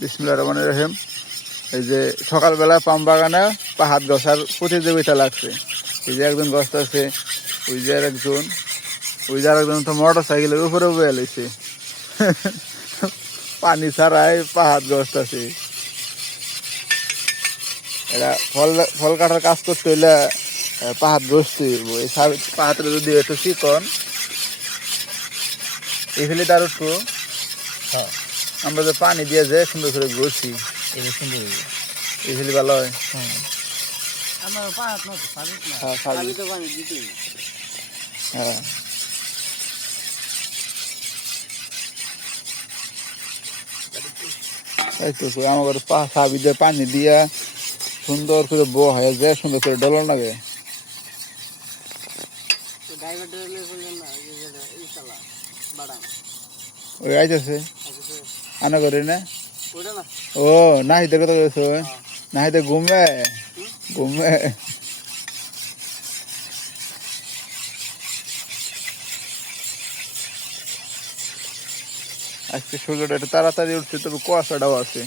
বিসমিল্লাহির রহমানির রহিম। এই যে সকালবেলা পাম বাগানে পাহাড় গছার প্রতিযোগিতা লাগছে। এই যে একজন গছতেছে, ওই যে একজন, ওই যে আরেকজন তো মোটর সাইকেলের উপরে বয়ে এলাইছে। পানি ছাড়াই পাহাড় গছতেছে। এরা ফল ফল কাটার কাজ করতে হইলে পাহাড় গছতে হইব। এই পাহাড়ে যদি একটু চিকন এই ফেলে তার উঠবো। হ্যাঁ, আমরা যে পানি দিয়ে যে সুন্দর করে ঘষি, এটা সুন্দর হইব। এই ফেলে ভালো হয়। আমার পাহাড় না তো সাবিত না। হ্যাঁ, সাবিত। সাবিত পানি দিতেই। হ্যাঁ, এই তো আমার সাবি দিয়ে পানি দিয়া সুন্দর করে বহায় যে সুন্দর করে ডলন লাগে। ড্রাইভার ড্রাইভার বললেন না এই চালা বাড়ান। ওই আইতেছে আনা করে না। ওটা না। ও নাহিদের কথা বলছো? নাহিদে ঘুমে ঘুমে। আজকে সূর্যটা একটু তাড়াতাড়ি উঠছে, তবে কুয়াশাটাও আছে।